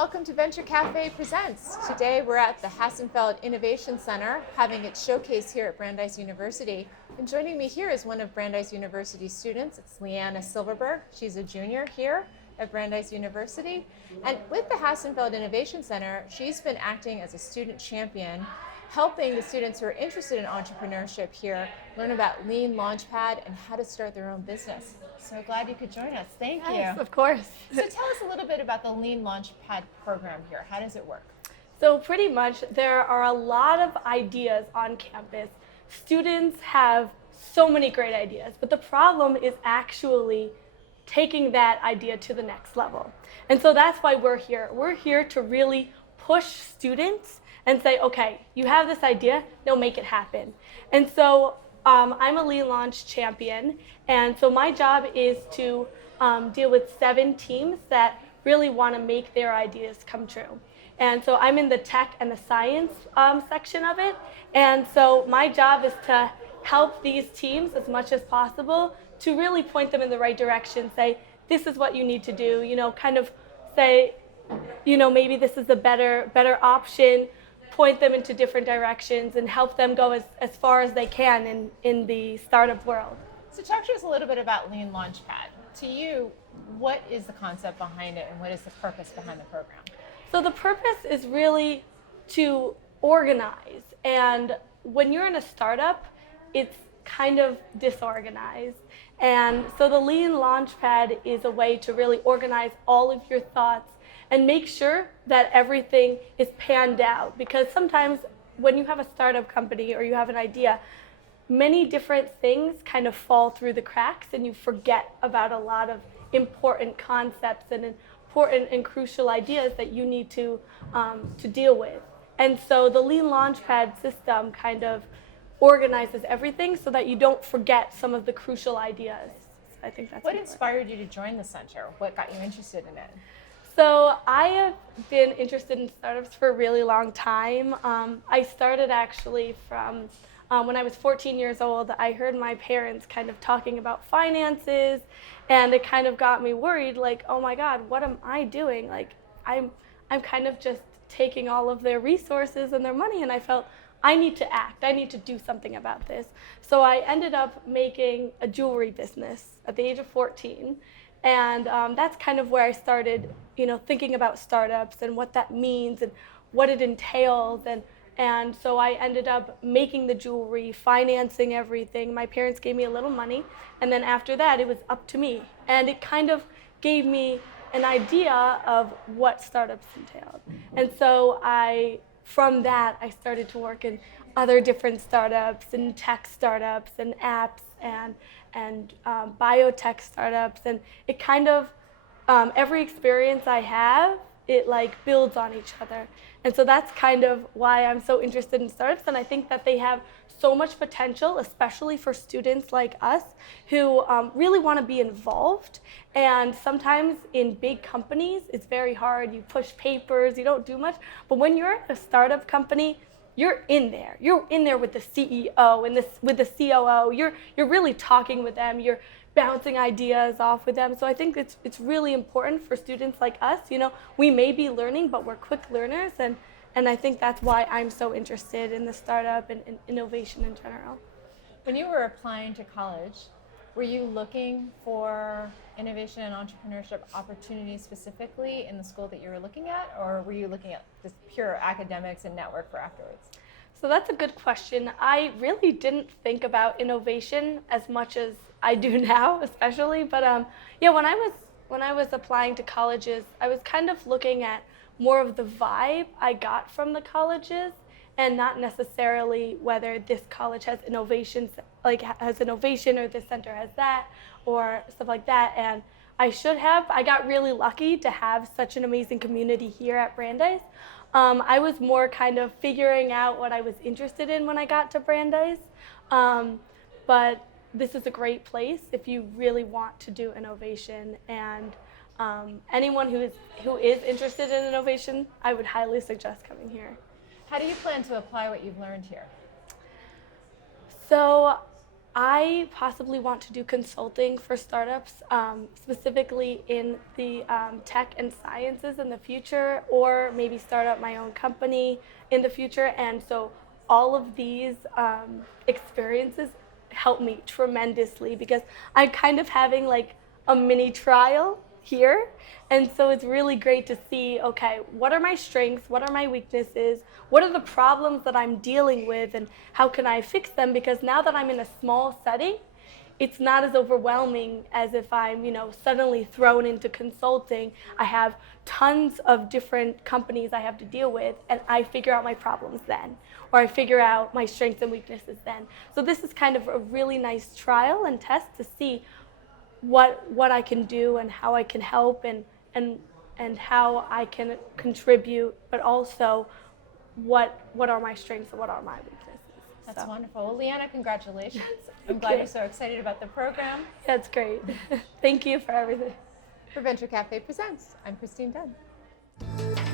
welcome to Venture Cafe Presents. Today we're at the Hassenfeld Innovation Center having its showcase here at Brandeis University. And joining me here is one of Brandeis University's students. It's Leana Silverberg. She's a junior here at Brandeis University. And with the Hassenfeld Innovation Center, she's been acting as a student champion, helping the students who are interested in entrepreneurship here learn about Lean Launchpad and how to start their own business. So glad you could join us. Thank you. Yes, of course. So tell us a little bit about the Lean Launchpad program here. How does it work? So pretty much there are a lot of ideas on campus. Students have so many great ideas, but the problem is actually taking that idea to the next level. And so that's why we're here. We're here to really push students and say, okay, you have this idea, now make it happen. And so I'm a Lean Launch champion, and so my job is to deal with 7 teams that really want to make their ideas come true. And so I'm in the tech and the science section of it, and so my job is to help these teams as much as possible to really point them in the right direction, say, this is what you need to do, kind of say, maybe this is a better option, point them into different directions and help them go as far as they can in the startup world. So talk to us a little bit about Lean Launchpad. To you, what is the concept behind it and what is the purpose behind the program? So the purpose is really to organize. And when you're in a startup, it's kind of disorganized. And so the Lean Launchpad is a way to really organize all of your thoughts and make sure that everything is panned out. Because sometimes when you have a startup company or you have an idea, many different things kind of fall through the cracks and you forget about a lot of important concepts and important and crucial ideas that you need to deal with. And so the Lean Launchpad system kind of organizes everything so that you don't forget some of the crucial ideas. I think that's what important. Inspired you to join the center? What got you interested in it? So I have been interested in startups for a really long time. I started actually from when I was 14 years old. I heard my parents kind of talking about finances, and it kind of got me worried, like, oh my God, what am I doing? Like, I'm kind of just taking all of their resources and their money, and I felt I need to act. I need to do something about this. So I ended up making a jewelry business at the age of 14. And that's kind of where I started, thinking about startups and what that means and what it entails. And so I ended up making the jewelry, financing everything. My parents gave me a little money. And then after that, it was up to me. And it kind of gave me an idea of what startups entailed. And so from that, I started to work in other different startups and tech startups and apps and biotech startups, and it kind of every experience I have, it like builds on each other. And so that's kind of why I'm so interested in startups, and I think that they have so much potential, especially for students like us who really want to be involved. And sometimes in big companies, it's very hard. You push papers, you don't do much. But when you're at a startup company, you're in there. You're in there with the CEO and with the COO. You're really talking with them. You're bouncing ideas off with them. So I think it's really important for students like us. We may be learning, but we're quick learners, and I think that's why I'm so interested in the startup and innovation in general. When you were applying to college, were you looking for innovation and entrepreneurship opportunities specifically in the school that you were looking at, or were you looking at just pure academics and network for afterwards? So that's a good question. I really didn't think about innovation as much as I do now, especially. But when I was applying to colleges, I was kind of looking at more of the vibe I got from the colleges, and not necessarily whether this college has innovation or this center has that or stuff like that. And I got really lucky to have such an amazing community here at Brandeis. I was more kind of figuring out what I was interested in when I got to Brandeis. But this is a great place if you really want to do innovation, and anyone who is interested in innovation, I would highly suggest coming here. How do you plan to apply what you've learned here? So I possibly want to do consulting for startups, specifically in the tech and sciences in the future, or maybe start up my own company in the future. And so all of these experiences help me tremendously because I'm kind of having like a mini trial here. And so it's really great to see, okay, what are my strengths? What are my weaknesses? What are the problems that I'm dealing with and how can I fix them? Because now that I'm in a small setting, it's not as overwhelming as if I'm, suddenly thrown into consulting. I have tons of different companies I have to deal with, and I figure out my problems then, or I figure out my strengths and weaknesses then. So this is kind of a really nice trial and test to see what I can do and how I can help and how I can contribute, but also what are my strengths and what are my weaknesses. That's wonderful. Well, Leana, congratulations. I'm Thank glad you. you're so excited about the program. That's great. Thank you for everything. For Venture Cafe Presents, I'm Christine Dunn.